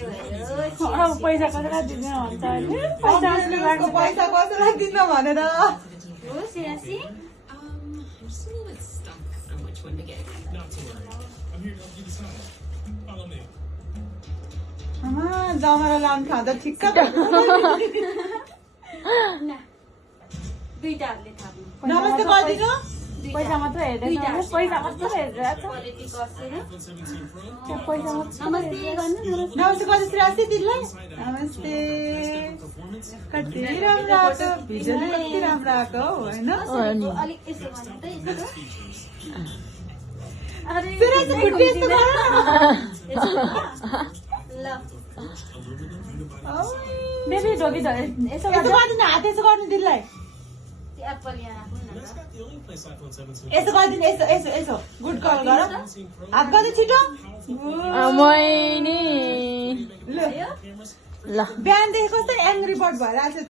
पैसा कसैलाई दिन भन्छ पैसा कसैलाई दिन भनेर जमारा लाउनु खाँदा ठिक्क नमस्ते गरिदिनु पैसा मात्र हेर्दैन पैसा मात्र हेरेर नमस्ते कति राशि दिदीलाई नमस्ते कति राम्रो आएको भिडियोले कति राम्रो आएको होइन बेबी ढोकी यसो गरिदिनु हात यसो गर्नु दिदीलाई यसो गरिदिनु यसो यसो यसो गुड कल गर हात गर्दै छिटो मैनी ल बिहानदेखि कस्तो एङ्ग्री बर्ड भएर आएको छ